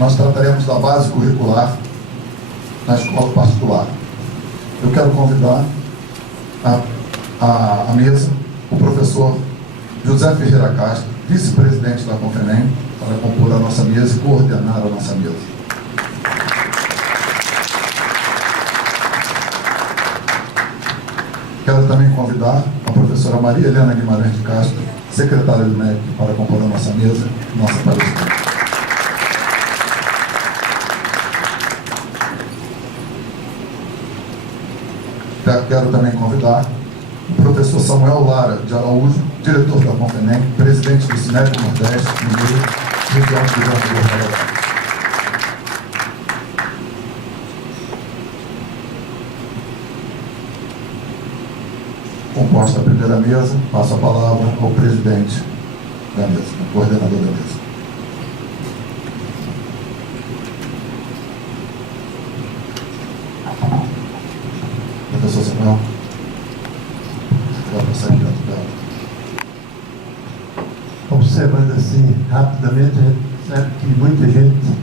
nós trataremos da base curricular na escola particular. Eu quero convidar à mesa o professor José Ferreira Castro, vice-presidente da Confenem, para compor a nossa mesa e coordenar a nossa mesa. Quero também convidar a professora Maria Helena Guimarães de Castro, secretária do MEC, para compor a nossa mesa, nossa palestrante. Quero também convidar o professor Samuel Lara de Araújo, diretor da Confenem, presidente do Cinep Nordeste, Mineiro, região de Grande Paraná. Composta a primeira mesa, passo a palavra ao presidente da mesa, ao coordenador da mesa. Professor Samuel, vai passar direto dela. Observando assim rapidamente, a gente percebe que muita gente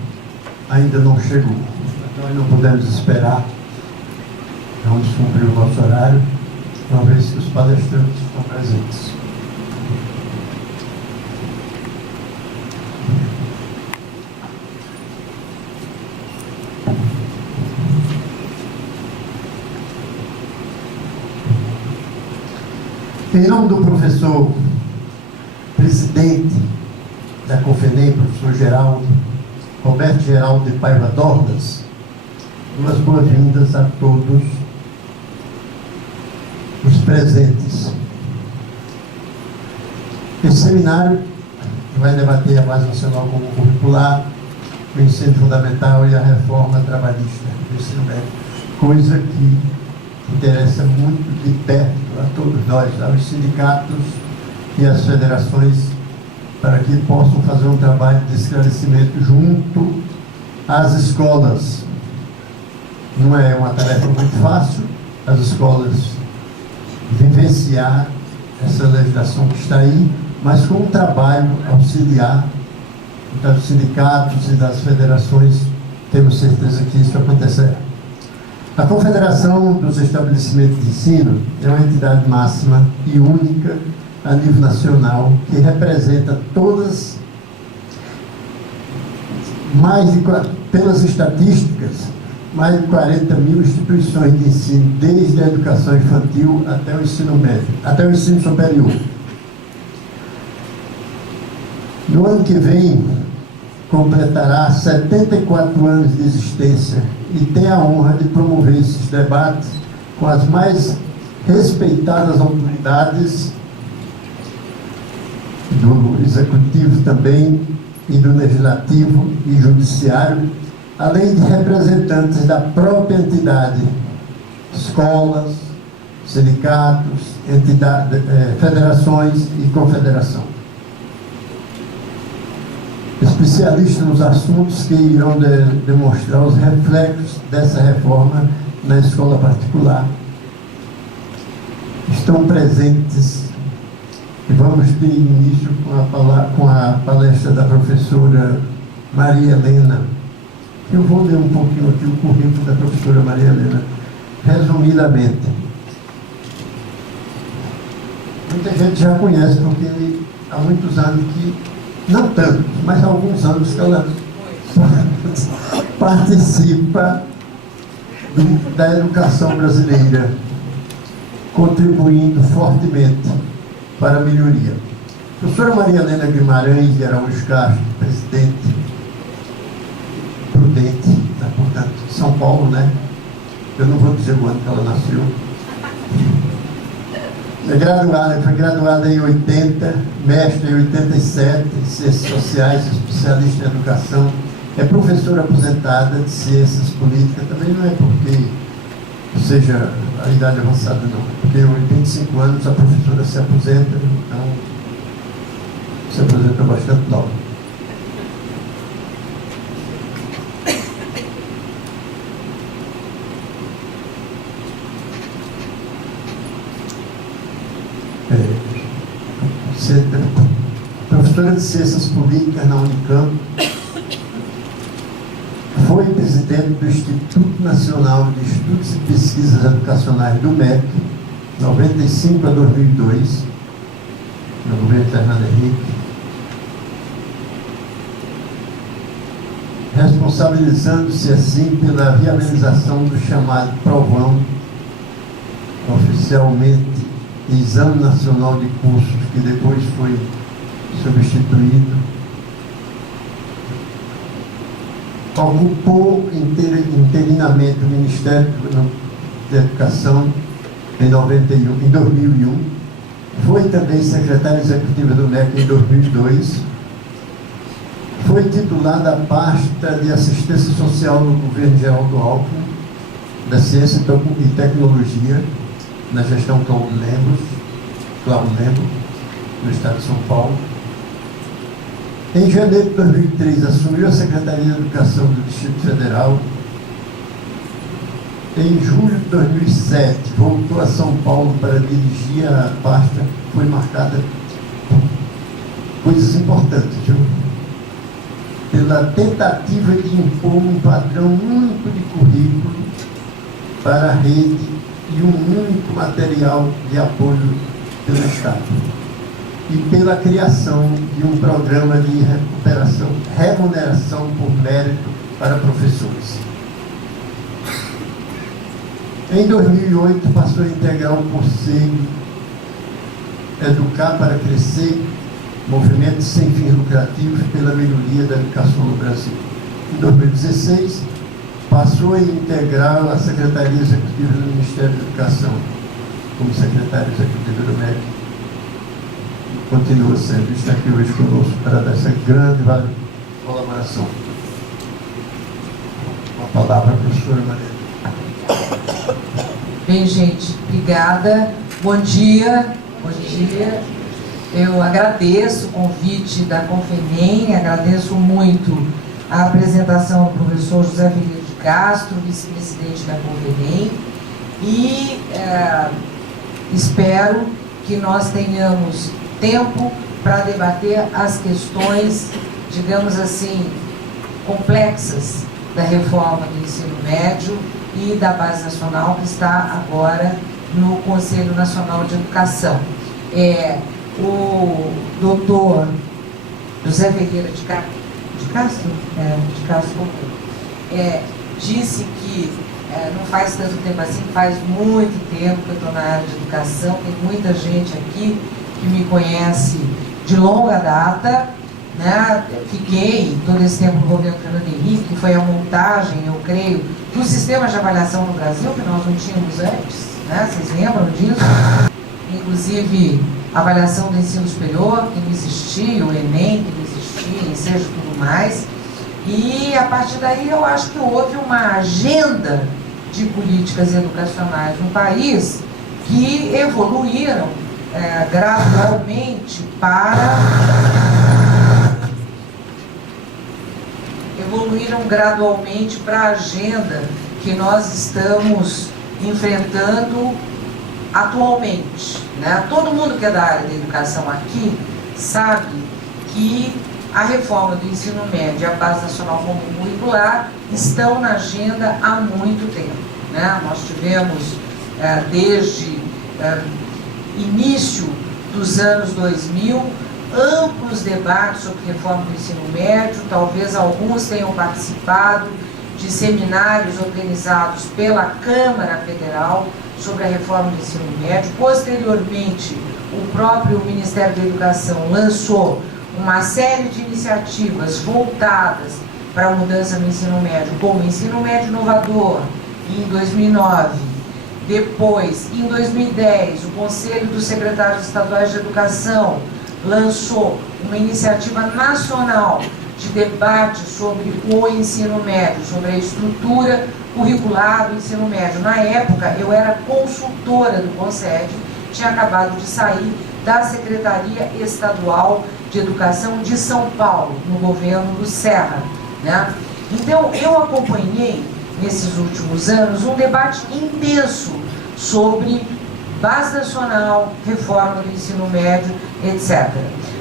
ainda não chegou. Nós não podemos esperar, vamos cumprir o nosso horário, uma vez que os palestrantes estão presentes. Em nome do professor presidente da Confenem, professor Roberto Geraldo de Paiva Dordas, umas boas-vindas a todos os presentes. Esse seminário vai debater a Base Nacional Comum Curricular, o ensino fundamental e a reforma trabalhista do ensino médio, coisa que interessa muito de perto a todos nós, aos sindicatos e às federações, para que possam fazer um trabalho de esclarecimento junto às escolas. Não é uma tarefa muito fácil, as escolas vivenciar essa legislação que está aí, mas com um trabalho auxiliar dos sindicatos e das federações, temos certeza que isso acontecerá. A Confederação dos Estabelecimentos de Ensino é uma entidade máxima e única a nível nacional que representa todas, pelas estatísticas, mais de 40 mil instituições de ensino, desde a educação infantil até o ensino médio, até o ensino superior. No ano que vem, completará 74 anos de existência e tem a honra de promover esses debates com as mais respeitadas autoridades do executivo também e do legislativo e judiciário, além de representantes da própria entidade, escolas, sindicatos, federações e confederação. Especialistas nos assuntos que irão demonstrar os reflexos dessa reforma na escola particular estão presentes, e vamos ter início com a palestra da professora Maria Helena. Eu vou ler um pouquinho aqui o currículo da professora Maria Helena, resumidamente. Muita gente já conhece, porque há muitos anos que, não tanto, mas há alguns anos que ela participa da educação brasileira, contribuindo fortemente para a melhoria. A professora Maria Helena Guimarães de Araújo Castro, presidente prudente, portanto, São Paulo, né? Eu não vou dizer o ano que ela nasceu. Foi graduada em 80, mestre em 87, em Ciências Sociais, especialista em Educação, é professora aposentada de Ciências Políticas, também não é porque seja a idade avançada, não, porque em 85 anos a professora se aposenta, então se aposenta bastante nova. Professora de Ciências Políticas na Unicamp, Foi presidente do Instituto Nacional de Estudos e Pesquisas Educacionais do MEC, 95 a 2002, no governo Fernando Henrique, responsabilizando-se assim pela viabilização do chamado PROVAM, oficialmente Exame Nacional de Cursos, que depois foi substituído. Ocupou interinamente o Ministério da Educação em 2001. Foi também secretário executivo do MEC em 2002. Foi titular da pasta de Assistência Social no governo Geraldo Alckmin, da Ciência e Tecnologia, na gestão Cláudio Lemos, no estado de São Paulo. Em janeiro de 2003, assumiu a Secretaria de Educação do Distrito Federal. Em julho de 2007, voltou a São Paulo para dirigir a pasta. Foi marcada por coisas importantes, viu? Pela tentativa de impor um padrão único de currículo para a rede e um único material de apoio pelo Estado. E pela criação de um programa de remuneração por mérito para professores. Em 2008, passou a integrar o Conselho Educar para Crescer, movimento sem fins lucrativos pela melhoria da educação no Brasil. Em 2016, passou a integrar a Secretaria Executiva do Ministério da Educação, como secretário executivo do MEC. Continua sendo, está aqui hoje conosco para dar essa grande colaboração. Uma palavra para a professora Maria. Bem, gente, obrigada. Bom dia. Bom dia. Eu agradeço o convite da Confenem, agradeço muito a apresentação do professor José Ferreira de Castro, vice-presidente da Confenem, e espero que nós tenhamos tempo para debater as questões, digamos assim, complexas da reforma do ensino médio e da Base Nacional, que está agora no Conselho Nacional de Educação. O doutor José Ferreira de Castro disse que não faz tanto tempo assim, faz muito tempo que eu estou na área de educação, tem muita gente aqui que me conhece de longa data, né? Fiquei todo esse tempo no governo Fernando Henrique, que foi a montagem, eu creio, do sistema de avaliação no Brasil, que nós não tínhamos antes, né? Vocês lembram disso? Inclusive, a avaliação do ensino superior, que não existia, o Enem, que não existia, ensejo e tudo mais. E, a partir daí, eu acho que houve uma agenda de políticas educacionais no país que evoluíram gradualmente para a agenda que nós estamos enfrentando atualmente, né? Todo mundo que é da área da educação aqui sabe que a reforma do ensino médio e a Base Nacional Comum Curricular estão na agenda há muito tempo, né? Nós tivemos desde início dos anos 2000 amplos debates sobre reforma do ensino médio. Talvez alguns tenham participado de seminários organizados pela Câmara Federal sobre a reforma do ensino médio. Posteriormente, o próprio Ministério da Educação lançou uma série de iniciativas voltadas para a mudança no ensino médio, como o ensino médio inovador, em 2009. Depois, em 2010, o Conselho dos Secretários Estaduais de Educação lançou uma iniciativa nacional de debate sobre o ensino médio, sobre a estrutura curricular do ensino médio. Na época, eu era consultora do CONSED, tinha acabado de sair da Secretaria Estadual de Educação de São Paulo, no governo do Serra, né? Então, eu acompanhei, nesses últimos anos, um debate intenso sobre Base Nacional, reforma do ensino médio, etc.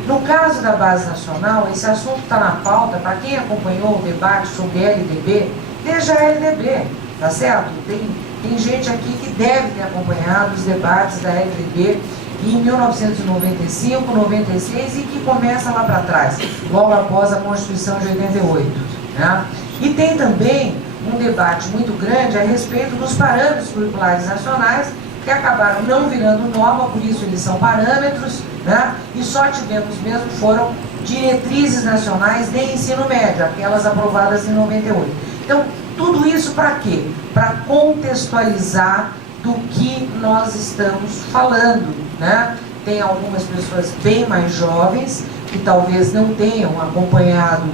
No caso da Base Nacional, esse assunto está na pauta. Para quem acompanhou o debate sobre LDB, veja a LDB, tá certo? Tem gente aqui que deve ter acompanhado os debates da LDB em 1995, 96 e que começa lá para trás, logo após a Constituição de 88. Né? E tem também um debate muito grande a respeito dos parâmetros curriculares nacionais, que acabaram não virando norma, por isso eles são parâmetros, né? E só tivemos mesmo, foram diretrizes nacionais de ensino médio, aquelas aprovadas em 98. Então, tudo isso para quê? Para contextualizar do que nós estamos falando, né? Tem algumas pessoas bem mais jovens que talvez não tenham acompanhado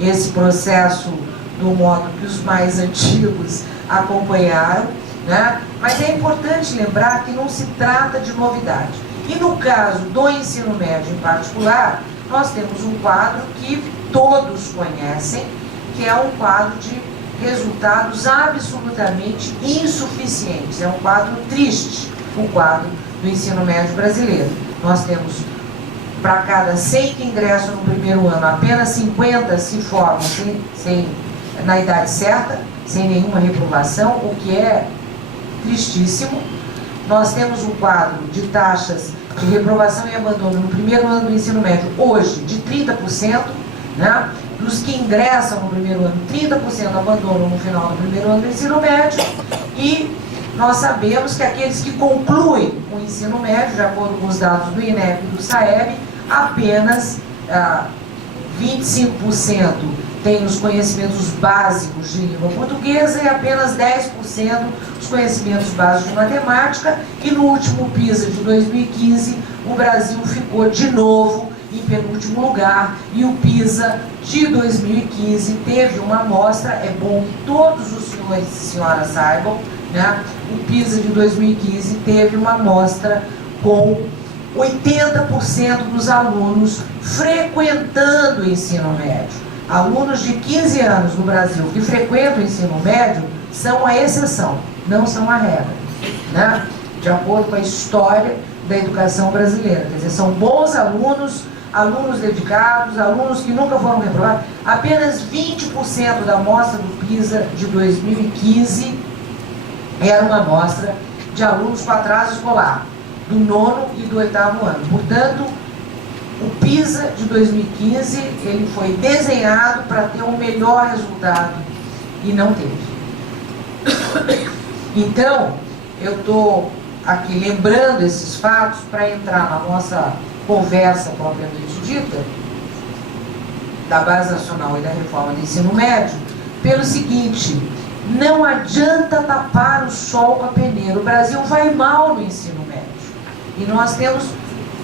esse processo do modo que os mais antigos acompanharam, né? Mas é importante lembrar que não se trata de novidade. E no caso do ensino médio em particular, nós temos um quadro que todos conhecem, que é um quadro de resultados absolutamente insuficientes. É um quadro triste, o quadro do ensino médio brasileiro. Nós temos, para cada 100 que ingressam no primeiro ano, apenas 50 se formam na idade certa, sem nenhuma reprovação, o que é tristíssimo. Nós temos um quadro de taxas de reprovação e abandono no primeiro ano do ensino médio, hoje, de 30%, né? Dos que ingressam no primeiro ano, 30% abandonam no final do primeiro ano do ensino médio, e nós sabemos que aqueles que concluem o ensino médio, de acordo com os dados do INEP e do SAEB, apenas 25% têm os conhecimentos básicos de língua portuguesa e apenas 10% os conhecimentos básicos de matemática. E no último PISA de 2015, o Brasil ficou de novo em penúltimo lugar, e o PISA de 2015 teve uma amostra, é bom que todos os senhores e senhoras saibam, né? O PISA de 2015 teve uma amostra com 80% dos alunos frequentando o ensino médio. Alunos de 15 anos no Brasil que frequentam o ensino médio são a exceção, não são a regra, né? De acordo com a história da educação brasileira. Quer dizer, são bons alunos, alunos dedicados, alunos que nunca foram reprovados. Apenas 20% da amostra do PISA de 2015 era uma amostra de alunos com atraso escolar, do 9º e do 8º ano. Portanto, o PISA de 2015, ele foi desenhado para ter um melhor resultado e não teve. Então, eu estou aqui lembrando esses fatos para entrar na nossa conversa propriamente dita da Base Nacional e da Reforma do Ensino Médio, pelo seguinte: não adianta tapar o sol com a peneira. O Brasil vai mal no ensino médio. E nós temos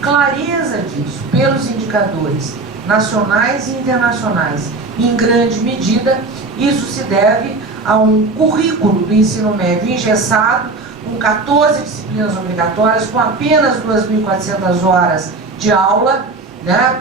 clareza disso pelos indicadores nacionais e internacionais. Em grande medida, isso se deve a um currículo do ensino médio engessado, com 14 disciplinas obrigatórias, com apenas 2.400 horas de aula, né,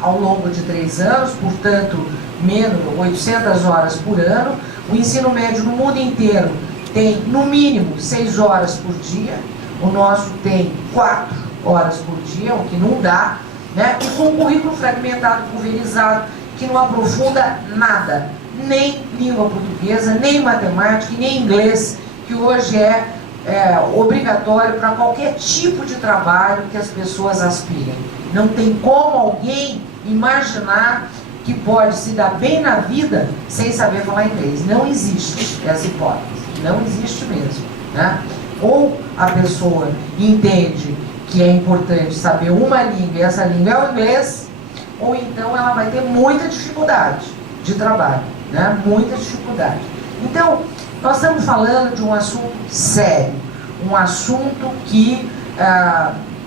ao longo de 3 anos, portanto, menos 800 horas por ano. O ensino médio no mundo inteiro tem, no mínimo, 6 horas por dia. O nosso tem 4 horas por dia, o que não dá, né? E com um currículo fragmentado, pulverizado, que não aprofunda nada, nem língua portuguesa, nem matemática, nem inglês, que hoje é obrigatório para qualquer tipo de trabalho que as pessoas aspirem. Não tem como alguém imaginar que pode se dar bem na vida sem saber falar inglês. Não existe essa hipótese, não existe mesmo, né? Ou a pessoa entende que é importante saber uma língua e essa língua é o inglês, ou então ela vai ter muita dificuldade de trabalho, né? Muita dificuldade. Então, nós estamos falando de um assunto sério, um assunto que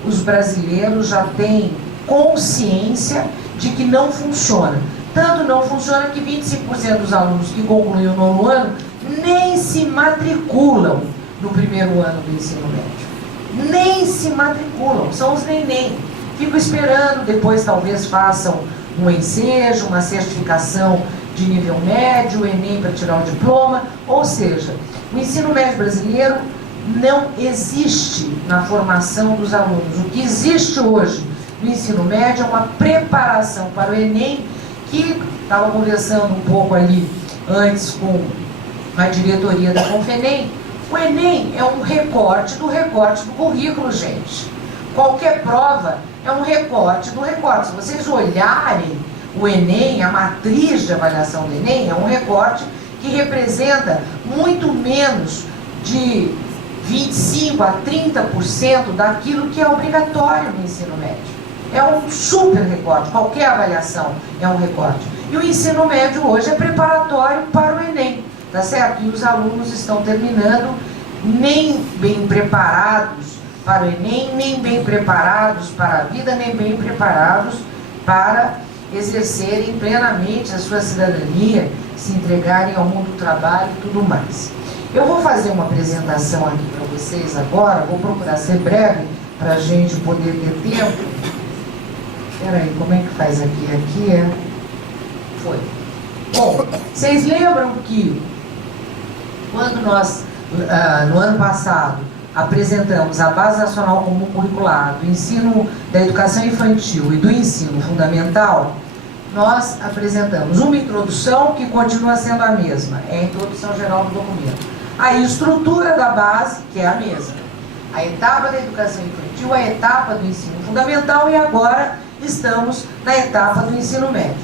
os brasileiros já têm consciência de que não funciona. Tanto não funciona que 25% dos alunos que concluem o 9º ano nem se matriculam no primeiro ano do ensino médio. Nem se matriculam, são os neném. Ficam esperando, depois talvez façam um ensejo, uma certificação de nível médio, o Enem para tirar o diploma. Ou seja, o ensino médio brasileiro não existe na formação dos alunos. O que existe hoje do ensino médio é uma preparação para o Enem, que estava conversando um pouco ali antes com a diretoria da Confenem. O Enem é um recorte do currículo, gente. Qualquer prova é um recorte do recorte. Se vocês olharem o Enem, a matriz de avaliação do Enem, é um recorte que representa muito menos de 25% a 30% daquilo que é obrigatório no ensino médio. É um super recorte, qualquer avaliação é um recorte. E o ensino médio hoje é preparatório para o Enem, tá certo? E os alunos estão terminando nem bem preparados para o Enem, nem bem preparados para a vida, nem bem preparados para exercerem plenamente a sua cidadania, se entregarem ao mundo do trabalho e tudo mais. Eu vou fazer uma apresentação aqui para vocês agora, vou procurar ser breve para a gente poder ter tempo. Espera aí, como é que faz aqui? Aqui é... Foi. Bom, vocês lembram que quando nós, no ano passado, apresentamos a Base Nacional Comum Curricular do ensino da educação infantil e do ensino fundamental, nós apresentamos uma introdução que continua sendo a mesma, é a introdução geral do documento. A estrutura da base, que é a mesma. A etapa da educação infantil, a etapa do ensino fundamental e agora estamos na etapa do ensino médio.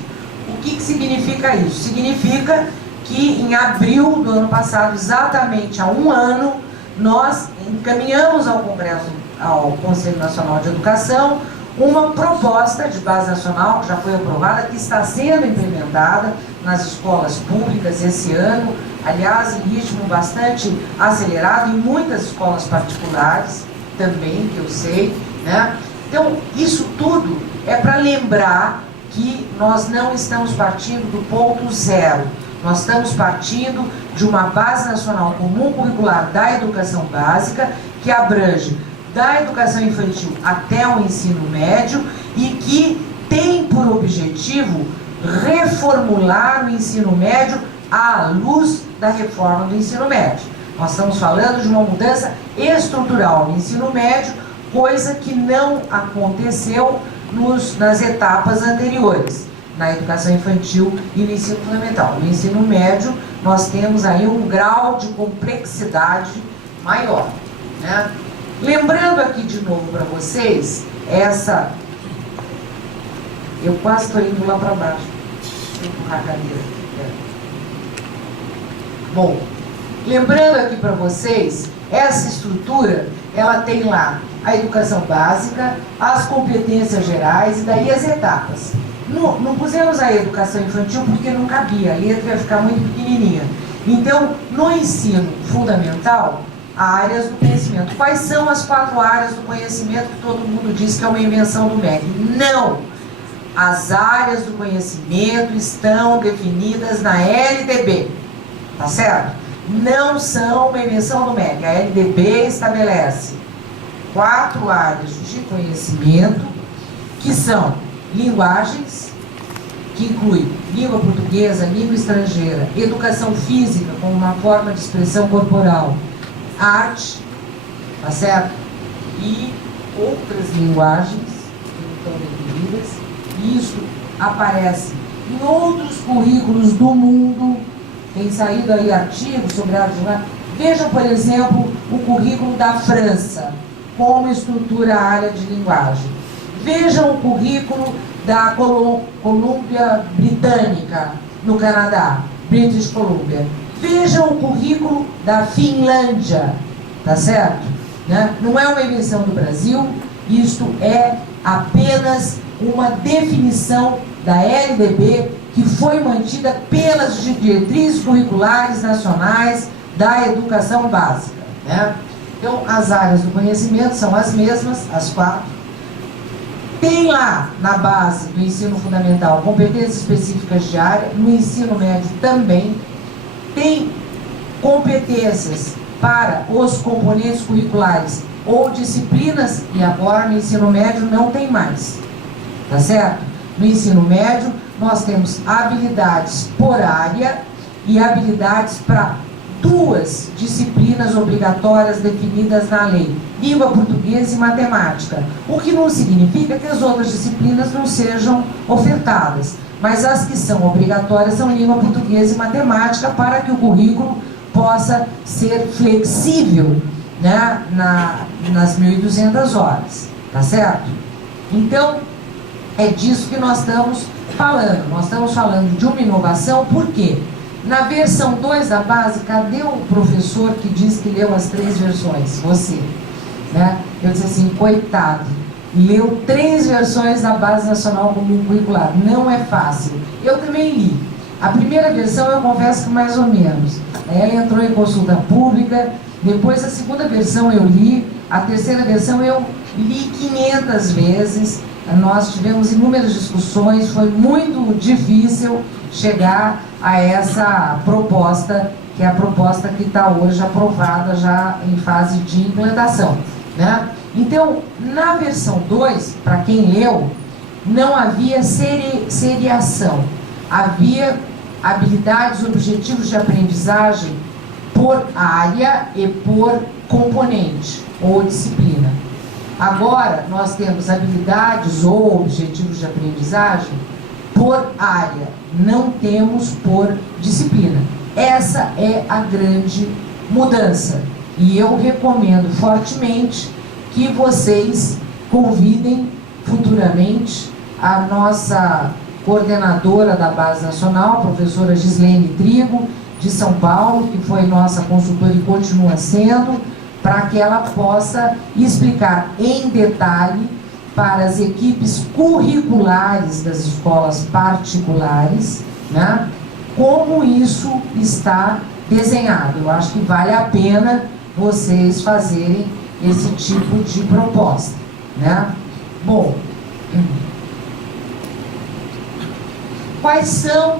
O que significa isso? Significa que em abril do ano passado, exatamente há um ano, nós encaminhamos ao Congresso, ao Conselho Nacional de Educação, uma proposta de base nacional que já foi aprovada, que está sendo implementada nas escolas públicas esse ano, aliás, em ritmo bastante acelerado, em muitas escolas particulares também, que eu sei, né? Então, isso tudo é para lembrar que nós não estamos partindo do ponto zero. Nós estamos partindo de uma base nacional comum curricular da educação básica, que abrange da educação infantil até o ensino médio e que tem por objetivo reformular o ensino médio à luz da reforma do ensino médio. Nós estamos falando de uma mudança estrutural no ensino médio, coisa que não aconteceu nas etapas anteriores, na educação infantil e no ensino fundamental. No ensino médio, nós temos aí um grau de complexidade maior, né? Lembrando aqui de novo para vocês, eu quase estou indo lá para baixo, vou empurrar a cadeira. Bom, lembrando aqui para vocês, essa estrutura, ela tem lá a educação básica, as competências gerais e daí as etapas. Não pusemos a educação infantil porque não cabia, a letra ia ficar muito pequenininha. Então, no ensino fundamental, áreas do conhecimento. Quais são as 4 áreas do conhecimento que todo mundo diz que é uma invenção do MEC? Não! As áreas do conhecimento estão definidas na LDB, tá certo? Não são uma invenção do MEC. A LDB estabelece 4 áreas de conhecimento, que são linguagens, que inclui língua portuguesa, língua estrangeira, educação física como uma forma de expressão corporal, arte, tá certo? E outras linguagens que não estão definidas. Isso aparece em outros currículos do mundo. Tem saído aí artigos sobre a arte. Vejam, por exemplo, o currículo da França, como estrutura a área de linguagem. Vejam o currículo da Colômbia Britânica, no Canadá, British Columbia. Vejam o currículo da Finlândia, tá certo? Né? Não é uma invenção do Brasil, isto é apenas uma definição da LDB que foi mantida pelas diretrizes curriculares nacionais da educação básica, né? Então, as áreas do conhecimento são as mesmas, as 4. Tem lá, na base do ensino fundamental, competências específicas de área, no ensino médio também. Tem competências para os componentes curriculares ou disciplinas, e agora no ensino médio não tem mais, tá certo? No ensino médio, nós temos habilidades por área e habilidades para duas disciplinas obrigatórias definidas na lei: língua portuguesa e matemática, o que não significa que as outras disciplinas não sejam ofertadas, mas as que são obrigatórias são língua portuguesa e matemática, para que o currículo possa ser flexível, né, nas 1.200 horas, tá certo? Então, é disso que nós estamos falando. Nós estamos falando de uma inovação, por quê? Na versão 2 da base, cadê o professor que diz que leu as 3 versões? Você, né? Eu disse assim, coitado, leu 3 versões da Base Nacional Comum Curricular. Não é fácil. Eu também li. A primeira versão eu confesso que mais ou menos. Ela entrou em consulta pública, depois a segunda versão eu li, a terceira versão eu li 500 vezes. Nós tivemos inúmeras discussões, foi muito difícil chegar a essa proposta, que é a proposta que está hoje aprovada já em fase de implantação, né? Então, na versão 2, para quem leu, não havia seriação, havia habilidades, objetivos de aprendizagem por área e por componente ou disciplina. Agora, nós temos habilidades ou objetivos de aprendizagem por área, não temos por disciplina. Essa é a grande mudança. E eu recomendo fortemente que vocês convidem futuramente a nossa coordenadora da Base Nacional, a professora Gislene Trigo, de São Paulo, que foi nossa consultora e continua sendo, para que ela possa explicar em detalhe para as equipes curriculares das escolas particulares, né, como isso está desenhado. Eu acho que vale a pena vocês fazerem esse tipo de proposta, né? Bom, quais são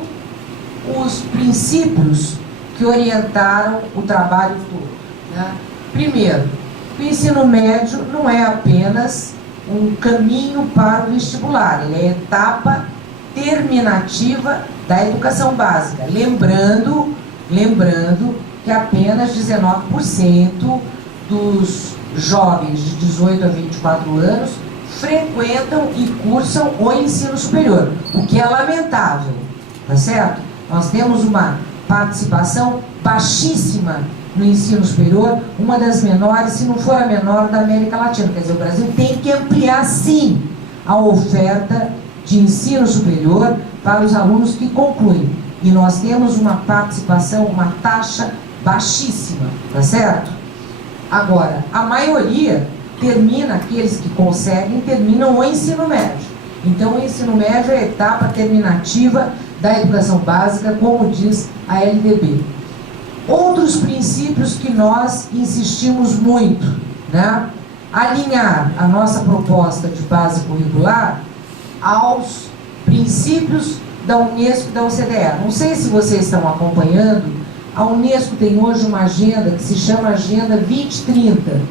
os princípios que orientaram o trabalho todo, né? Primeiro, o ensino médio não é apenas um caminho para o vestibular, ele é a etapa terminativa da educação básica. Lembrando que apenas 19% dos jovens de 18 a 24 anos frequentam e cursam o ensino superior, o que é lamentável, tá certo? Nós temos uma participação baixíssima no ensino superior, uma das menores, se não for a menor, da América Latina. Quer dizer, o Brasil tem que ampliar, sim, a oferta de ensino superior para os alunos que concluem. E nós temos uma participação, uma taxa baixíssima, tá certo? Agora, a maioria termina, aqueles que conseguem, terminam o ensino médio. Então, o ensino médio é a etapa terminativa da educação básica, como diz a LDB. Outros princípios que nós insistimos muito, né? Alinhar a nossa proposta de base curricular aos princípios da Unesco e da OCDE. Não sei se vocês estão acompanhando, a Unesco tem hoje uma agenda que se chama Agenda 2030.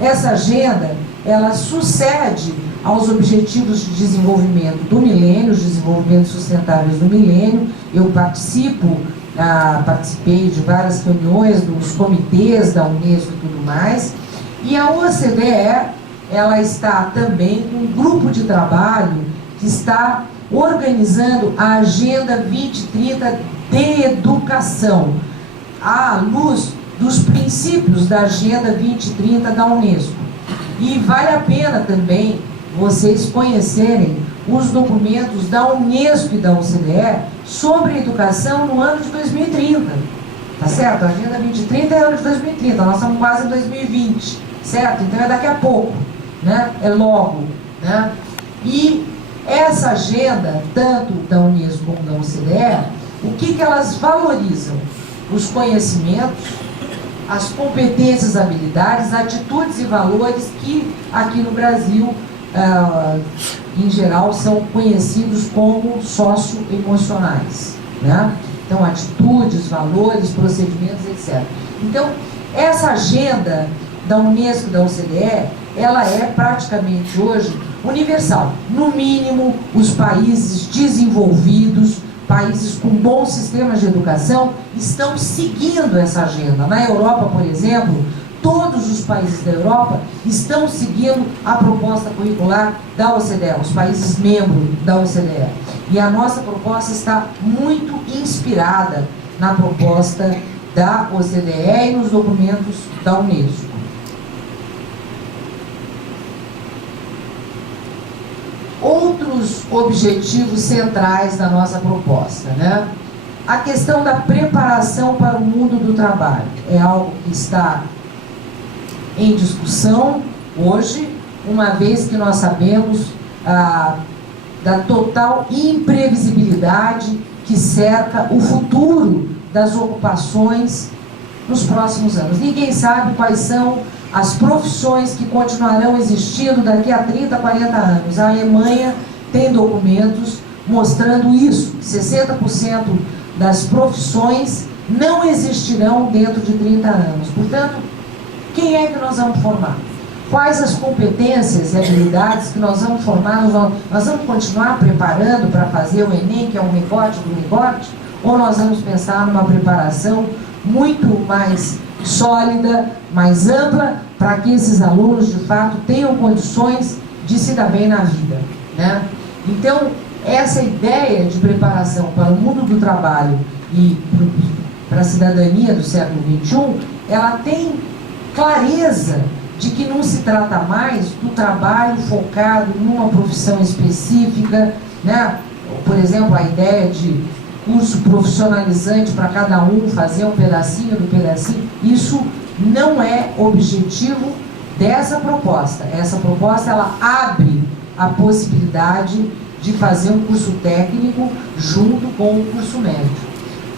Essa agenda, ela sucede aos Objetivos de Desenvolvimento do Milênio, os Desenvolvimentos Sustentáveis do Milênio. Eu participei de várias reuniões dos comitês da Unesco e tudo mais. E a OCDE, ela está também com um grupo de trabalho que está organizando a Agenda 2030 de Educação, à luz dos princípios da Agenda 2030 da Unesco. E vale a pena também vocês conhecerem os documentos da Unesco e da OCDE sobre educação no ano de 2030, tá certo? A Agenda 2030 é ano de 2030, nós estamos quase em 2020, certo? Então é daqui a pouco, né? É logo, né? E essa agenda, tanto da Unesco como da OCDE, o que elas valorizam? Os conhecimentos, as competências, habilidades, atitudes e valores que aqui no Brasil, em geral, são conhecidos como socioemocionais, né? Então, atitudes, valores, procedimentos, etc. Então, essa agenda da Unesco e da OCDE, ela é praticamente hoje universal. No mínimo, os países desenvolvidos países com bons sistemas de educação estão seguindo essa agenda. Na Europa, por exemplo, todos os países da Europa estão seguindo a proposta curricular da OCDE, os países membros da OCDE. E a nossa proposta está muito inspirada na proposta da OCDE e nos documentos da Unesco. Outros objetivos centrais da nossa proposta, né? A questão da preparação para o mundo do trabalho é algo que está em discussão hoje, uma vez que nós sabemos da total imprevisibilidade que cerca o futuro das ocupações nos próximos anos. Ninguém sabe quais são as profissões que continuarão existindo daqui a 30, 40 anos. A Alemanha tem documentos mostrando isso. 60% das profissões não existirão dentro de 30 anos. Portanto, quem é que nós vamos formar? Quais as competências e habilidades que nós vamos formar? Nós vamos continuar preparando para fazer o Enem, que é um recorte do recorte? Ou nós vamos pensar numa preparação muito mais sólida, mais ampla, para que esses alunos, de fato, tenham condições de se dar bem na vida, né? Então, essa ideia de preparação para o mundo do trabalho e para a cidadania do século XXI, ela tem clareza de que não se trata mais do trabalho focado numa profissão específica, né? Por exemplo, a ideia de curso profissionalizante para cada um fazer um pedacinho do pedacinho, isso não é objetivo dessa proposta. Essa proposta, ela abre a possibilidade de fazer um curso técnico junto com o curso médio.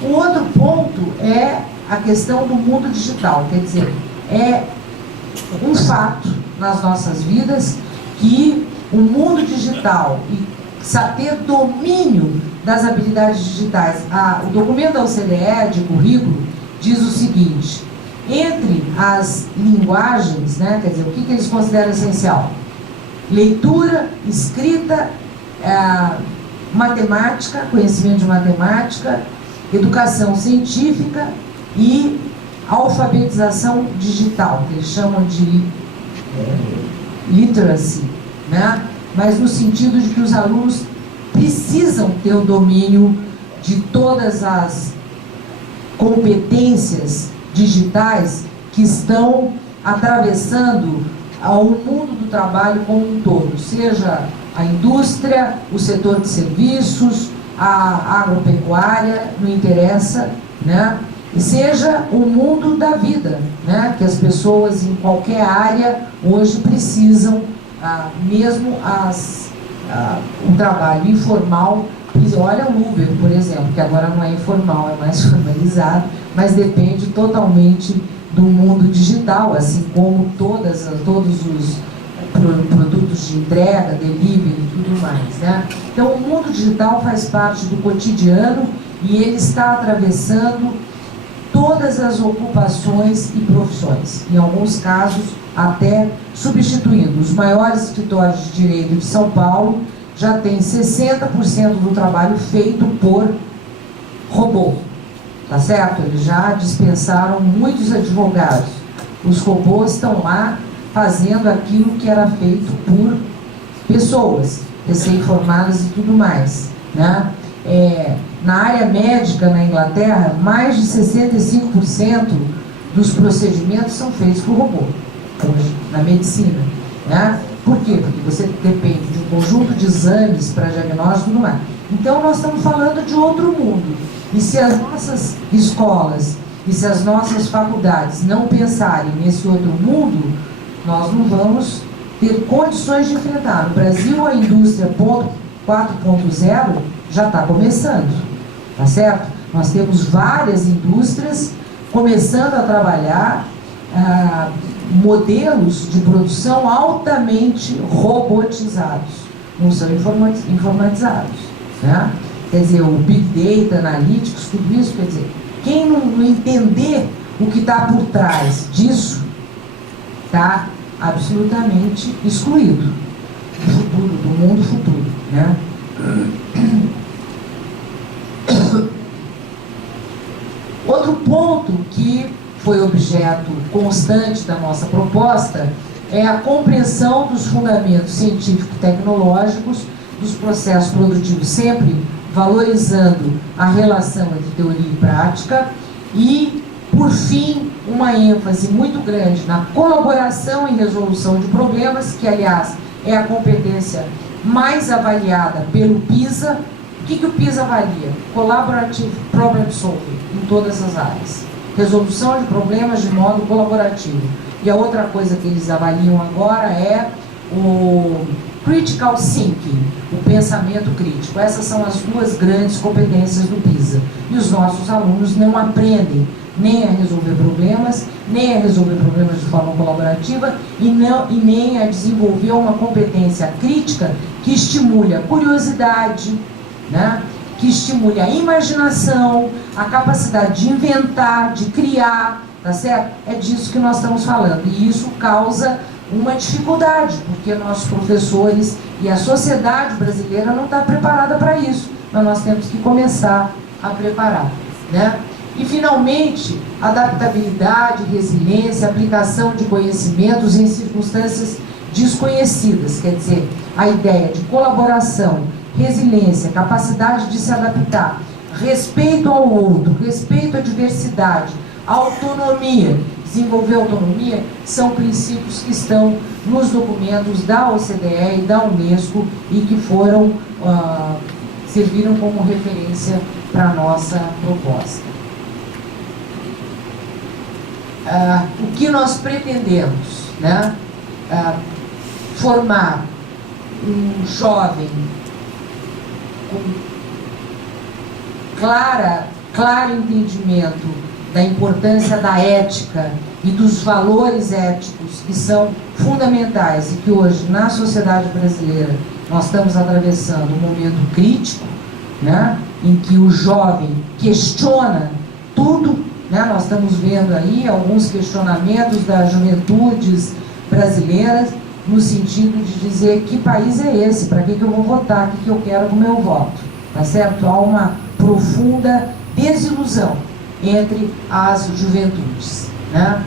O outro ponto é a questão do mundo digital, quer dizer, é um fato nas nossas vidas que o mundo digital e ter domínio das habilidades digitais. O documento da OCDE de currículo diz o seguinte: entre as linguagens, né, quer dizer, o que eles consideram essencial? Leitura, escrita, matemática, conhecimento de matemática, educação científica e alfabetização digital, que eles chamam de literacy, né? Mas no sentido de que os alunos precisam ter o domínio de todas as competências digitais que estão atravessando o mundo do trabalho como um todo, seja a indústria, o setor de serviços, a agropecuária, não interessa, né? E seja o mundo da vida, né? Que as pessoas em qualquer área hoje precisam, mesmo um trabalho informal. Olha o Uber, por exemplo, que agora não é informal, é mais formalizado, mas depende totalmente do mundo digital, assim como todos os produtos de entrega, delivery e tudo mais, né? Então, o mundo digital faz parte do cotidiano e ele está atravessando todas as ocupações e profissões, em alguns casos até substituindo. Os maiores escritórios de direito de São Paulo já têm 60% do trabalho feito por robô, tá certo? Eles já dispensaram muitos advogados. Os robôs estão lá fazendo aquilo que era feito por pessoas recém-formadas e tudo mais, né? Na área médica na Inglaterra, mais de 65% dos procedimentos são feitos por robô, hoje, na medicina, né? Por quê? Porque você depende de um conjunto de exames para diagnóstico e tudo mais. Então, nós estamos falando de outro mundo. E se as nossas escolas e se as nossas faculdades não pensarem nesse outro mundo, nós não vamos ter condições de enfrentar. No Brasil, a indústria 4.0 já está começando, tá certo? Nós temos várias indústrias começando a trabalhar modelos de produção altamente robotizados, não são informatizados, né? Quer dizer, o Big Data, Analytics, tudo isso, quer dizer, quem não entender o que está por trás disso, está absolutamente excluído do futuro, do mundo futuro, né? ponto que foi objeto constante da nossa proposta é a compreensão dos fundamentos científico-tecnológicos dos processos produtivos, sempre valorizando a relação entre teoria e prática, e, por fim, uma ênfase muito grande na colaboração e resolução de problemas, que, aliás, é a competência mais avaliada pelo PISA. O que o PISA avalia? Collaborative Problem Solving, em todas as áreas. Resolução de problemas de modo colaborativo. E a outra coisa que eles avaliam agora é o Critical Thinking, o pensamento crítico. Essas são as duas grandes competências do PISA. E os nossos alunos não aprendem nem a resolver problemas, nem a resolver problemas de forma colaborativa e nem a desenvolver uma competência crítica que estimule a curiosidade, né? Que estimule a imaginação, a capacidade de inventar, de criar, tá certo? É disso que nós estamos falando. E isso causa uma dificuldade, porque nossos professores e a sociedade brasileira não está preparada para isso. Mas nós temos que começar a preparar, né? E, finalmente, adaptabilidade, resiliência, aplicação de conhecimentos em circunstâncias desconhecidas. Quer dizer, a ideia de colaboração, resiliência, capacidade de se adaptar, respeito ao outro, respeito à diversidade, autonomia. Desenvolver autonomia são princípios que estão nos documentos da OCDE e da Unesco e que foram, serviram como referência para a nossa proposta. O que nós pretendemos, né? Formar um jovem com claro entendimento da importância da ética e dos valores éticos que são fundamentais e que hoje na sociedade brasileira nós estamos atravessando um momento crítico, né? Em que o jovem questiona tudo, né? Nós estamos vendo aí alguns questionamentos das juventudes brasileiras no sentido de dizer que país é esse, para que eu vou votar, o que eu quero com o meu voto, tá certo? Há uma profunda desilusão entre as juventudes, né?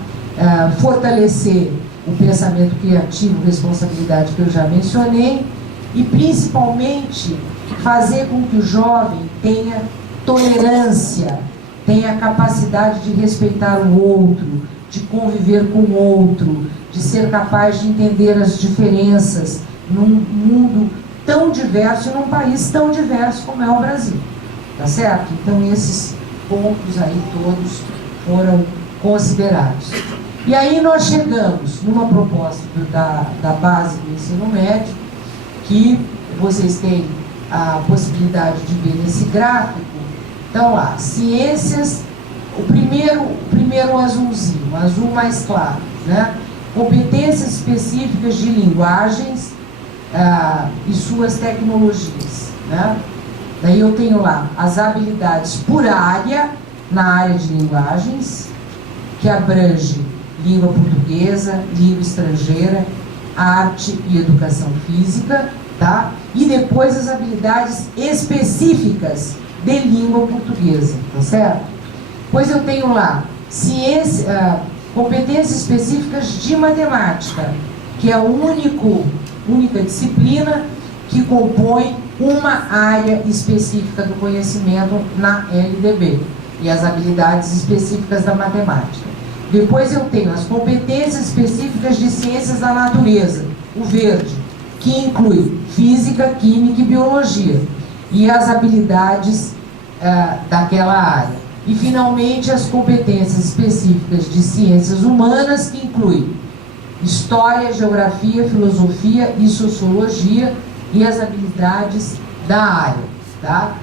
Fortalecer o pensamento criativo, responsabilidade que eu já mencionei, e principalmente fazer com que o jovem tenha tolerância, tenha capacidade de respeitar o outro, de conviver com o outro, de ser capaz de entender as diferenças num mundo tão diverso e num país tão diverso como é o Brasil, tá certo? Então esses pontos aí todos foram considerados. E aí nós chegamos numa proposta da base do ensino médio, que vocês têm a possibilidade de ver nesse gráfico. Então lá, ciências, o primeiro azulzinho, azul mais claro, né? Competências específicas de linguagens e suas tecnologias, né? Daí eu tenho lá as habilidades por área, na área de linguagens, que abrange língua portuguesa, língua estrangeira, arte e educação física, tá? E depois as habilidades específicas de língua portuguesa, tá certo? Pois eu tenho lá competências específicas de matemática, que é a única disciplina que compõe uma área específica do conhecimento na LDB, e as habilidades específicas da matemática. Depois eu tenho as competências específicas de ciências da natureza, o verde, que inclui física, química e biologia, e as habilidades daquela área. E, finalmente, as competências específicas de ciências humanas, que incluem história, geografia, filosofia e sociologia, e as habilidades da área, tá?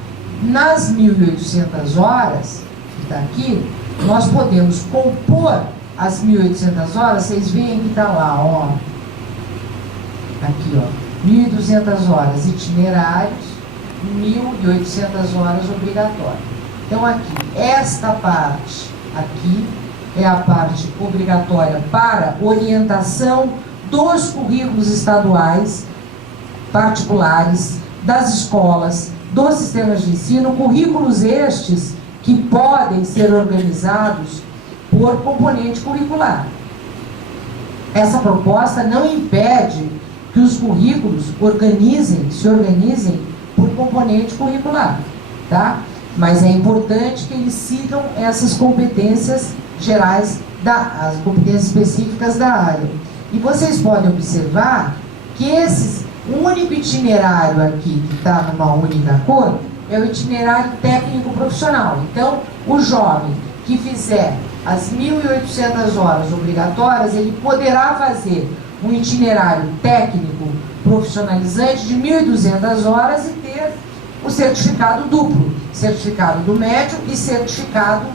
Nas 1.800 horas, que está aqui, nós podemos compor as 1.800 horas, vocês veem que está lá, ó, aqui, ó, 1.200 horas itinerários, 1.800 horas obrigatórias. Então aqui, esta parte aqui é a parte obrigatória para orientação dos currículos estaduais, particulares, das escolas, dos sistemas de ensino, currículos estes que podem ser organizados por componente curricular. Essa proposta não impede que os currículos se organizem por componente curricular, tá? Mas é importante que eles sigam essas competências gerais, as competências específicas da área. E vocês podem observar que o único itinerário aqui, que está numa única cor, é o itinerário técnico profissional. Então, o jovem que fizer as 1.800 horas obrigatórias, ele poderá fazer um itinerário técnico profissionalizante de 1.200 horas e ter o certificado duplo, certificado do médio e certificado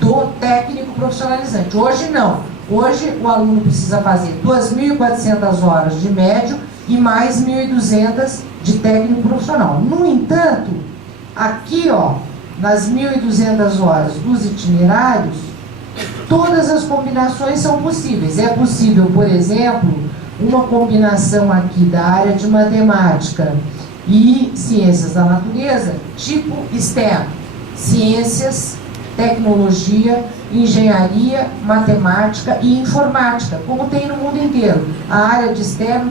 do técnico profissionalizante. Hoje não. Hoje o aluno precisa fazer 2.400 horas de médio e mais 1.200 de técnico profissional. No entanto, aqui, ó, nas 1.200 horas dos itinerários, todas as combinações são possíveis. É possível, por exemplo, uma combinação aqui da área de matemática e ciências da natureza, tipo STEM, ciências, tecnologia, engenharia, matemática e informática, como tem no mundo inteiro. A área de STEM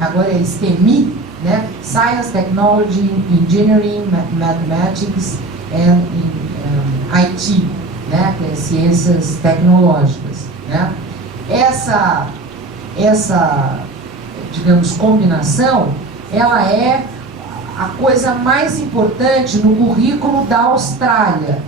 agora é STEMI, né? Science, Technology, Engineering, Mathematics and IT, né? Que é ciências tecnológicas, né? Essa, digamos, combinação, ela é a coisa mais importante no currículo da Austrália,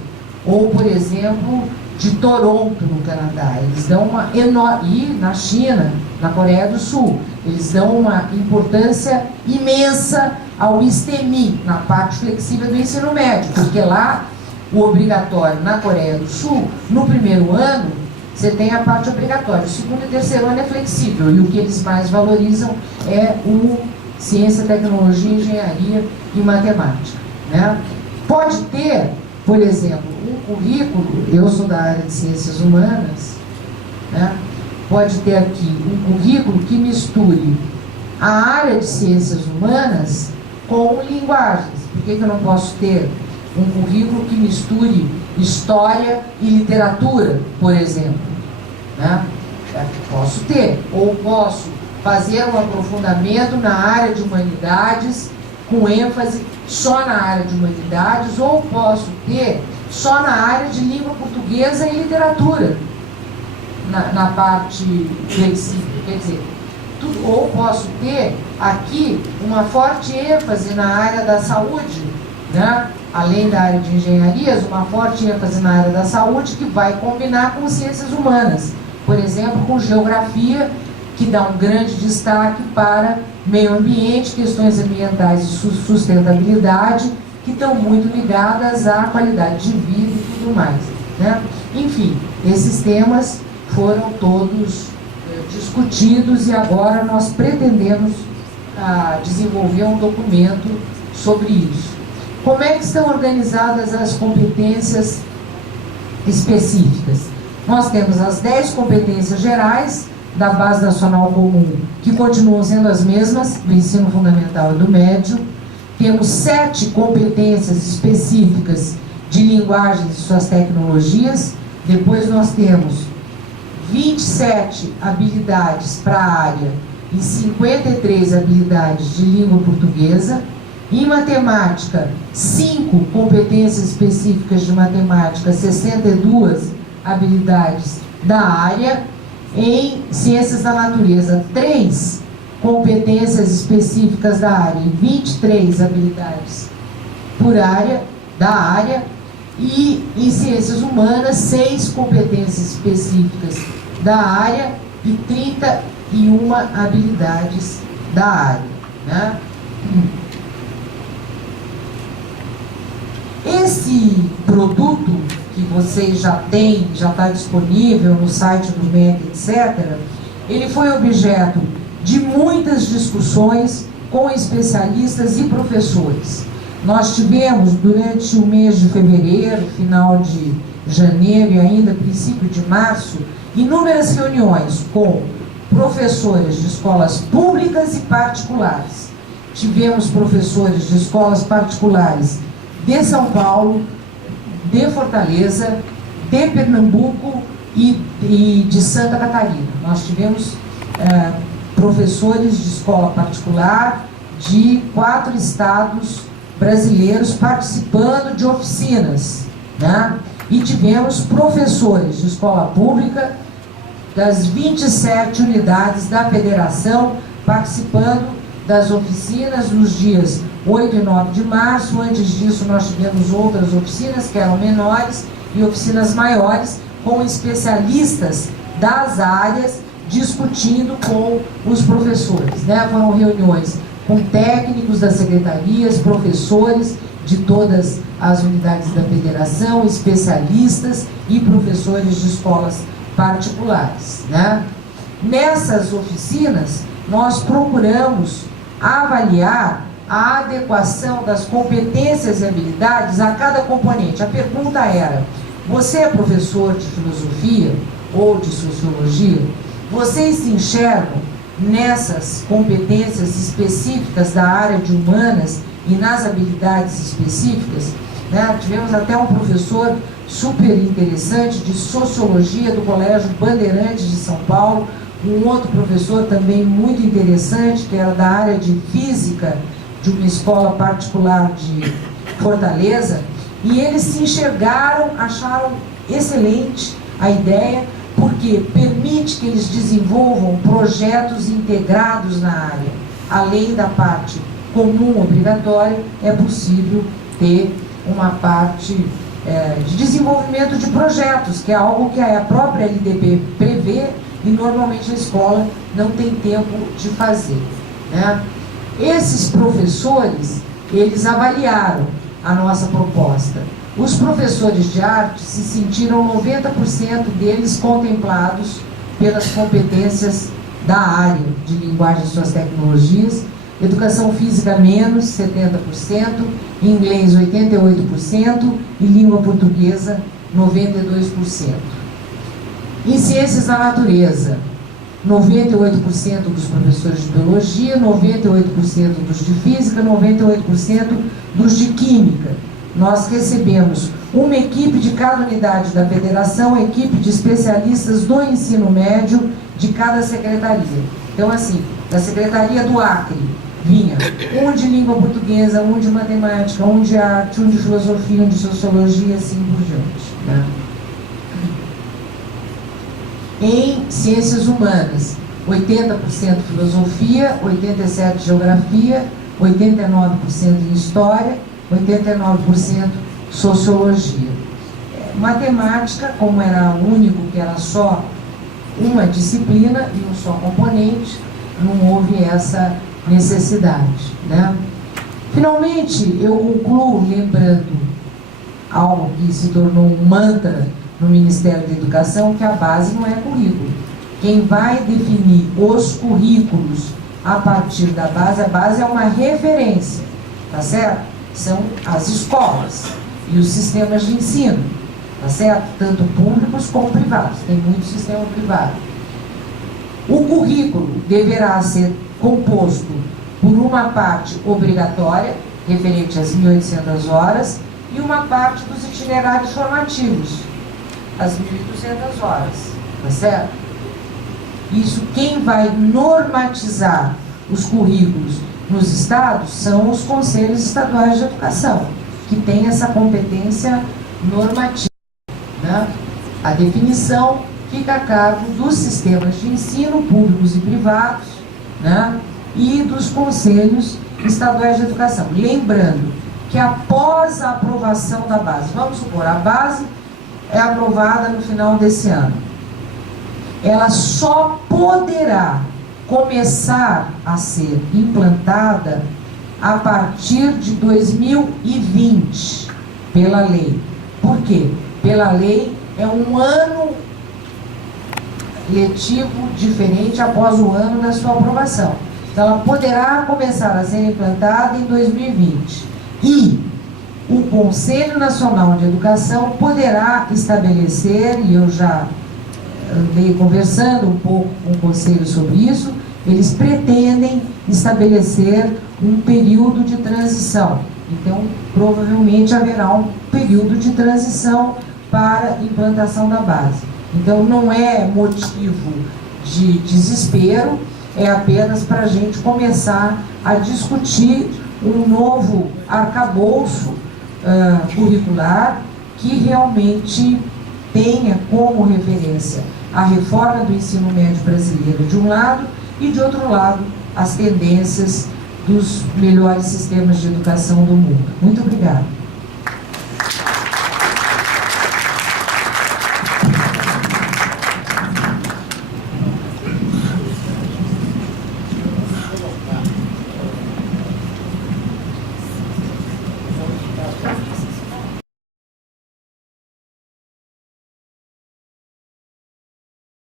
ou, por exemplo, de Toronto, no Canadá. Eles dão uma enorme... E na China, na Coreia do Sul, eles dão uma importância imensa ao STEMI, na parte flexível do ensino médio, porque lá, o obrigatório na Coreia do Sul, no primeiro ano, você tem a parte obrigatória. O segundo e terceiro ano é flexível, e o que eles mais valorizam é o ciência, tecnologia, engenharia e matemática, né? Pode ter, por exemplo, um currículo, eu sou da área de ciências humanas, né? Pode ter aqui um currículo que misture a área de ciências humanas com linguagens. Por que eu não posso ter um currículo que misture história e literatura, por exemplo, né? Posso ter, ou posso fazer um aprofundamento na área de humanidades, com ênfase só na área de humanidades, ou posso ter só na área de língua portuguesa e literatura, na parte flexível, quer dizer, ou posso ter aqui uma forte ênfase na área da saúde, né? Além da área de engenharias, uma forte ênfase na área da saúde que vai combinar com ciências humanas, por exemplo, com geografia, que dá um grande destaque para meio ambiente, questões ambientais e sustentabilidade, que estão muito ligadas à qualidade de vida e tudo mais, né? Enfim, esses temas foram todos discutidos e agora nós pretendemos desenvolver um documento sobre isso. Como é que estão organizadas as competências específicas? Nós temos as 10 competências gerais da Base Nacional Comum, que continuam sendo as mesmas do ensino fundamental e do médio. Temos 7 competências específicas de linguagens e suas tecnologias. Depois nós temos 27 habilidades para a área e 53 habilidades de língua portuguesa. Em matemática, 5 competências específicas de matemática, 62 habilidades da área. Em ciências da natureza, 3 competências específicas da área e 23 habilidades por área, da área. E em ciências humanas, 6 competências específicas da área e 31 habilidades da área, né? Esse produto que vocês já têm, já está disponível no site do MEC, etc., ele foi objeto de muitas discussões com especialistas e professores. Nós tivemos, durante o mês de fevereiro, final de janeiro e ainda princípio de março, inúmeras reuniões com professores de escolas públicas e particulares. Tivemos professores de escolas particulares de São Paulo, de Fortaleza, de Pernambuco e de Santa Catarina. Nós tivemos professores de escola particular de 4 estados brasileiros participando de oficinas, né? E tivemos professores de escola pública das 27 unidades da federação participando das oficinas nos dias 8 e 9 de março. Antes disso, nós tivemos outras oficinas que eram menores e oficinas maiores com especialistas das áreas discutindo com os professores, né? Foram reuniões com técnicos das secretarias, professores de todas as unidades da federação, especialistas e professores de escolas particulares, né? Nessas oficinas, nós procuramos avaliar a adequação das competências e habilidades a cada componente. A pergunta era: você é professor de filosofia ou de sociologia? Vocês se enxergam nessas competências específicas da área de humanas e nas habilidades específicas, né? Tivemos até um professor super interessante de sociologia do Colégio Bandeirantes de São Paulo, um outro professor também muito interessante, que era da área de física de uma escola particular de Fortaleza, e eles se enxergaram, acharam excelente a ideia, porque permite que eles desenvolvam projetos integrados na área. Além da parte comum obrigatória, é possível ter uma parte de desenvolvimento de projetos, que é algo que a própria LDB prevê e normalmente a escola não tem tempo de fazer, né? Esses professores, eles avaliaram a nossa proposta. Os professores de arte se sentiram 90% deles contemplados pelas competências da área de linguagem e suas tecnologias, educação física menos 70%, inglês 88% e língua portuguesa 92%. Em ciências da natureza, 98% dos professores de biologia, 98% dos de física, 98% dos de química. Nós recebemos uma equipe de cada unidade da federação, equipe de especialistas do ensino médio de cada secretaria. Então, assim, da Secretaria do Acre, vinha um de língua portuguesa, um de matemática, um de arte, um de filosofia, um de sociologia, assim por diante, né? Em ciências humanas, 80% filosofia, 87% geografia, 89% em história, 89% sociologia. Matemática, como era o único que era só uma disciplina e um só componente, não houve essa necessidade, né? Finalmente, eu concluo lembrando algo que se tornou um mantra no Ministério da Educação, que a base não é currículo. Quem vai definir os currículos a partir da base, a base é uma referência, tá certo? São as escolas e os sistemas de ensino, tá certo? Tanto públicos como privados, tem muito sistema privado. O currículo deverá ser composto por uma parte obrigatória, referente às 1.800 horas, e uma parte dos itinerários formativos, as 1.200 horas, tá certo? Isso, quem vai normatizar os currículos nos estados são os conselhos estaduais de educação, que têm essa competência normativa, né? A definição fica a cargo dos sistemas de ensino públicos e privados, né? E dos conselhos estaduais de educação. Lembrando que após a aprovação da base, vamos supor, a base é aprovada no final desse ano, ela só poderá começar a ser implantada a partir de 2020, pela lei. Por quê? Pela lei é um ano letivo diferente após o ano da sua aprovação. Então ela poderá começar a ser implantada em 2020. E o Conselho Nacional de Educação poderá estabelecer, e eu já andei conversando um pouco com o Conselho sobre isso, eles pretendem estabelecer um período de transição. Então, provavelmente haverá um período de transição para a implantação da base. Então, não é motivo de desespero, é apenas para a gente começar a discutir um novo arcabouço curricular que realmente tenha como referência a reforma do ensino médio brasileiro de um lado e, de outro lado, as tendências dos melhores sistemas de educação do mundo. Muito obrigada.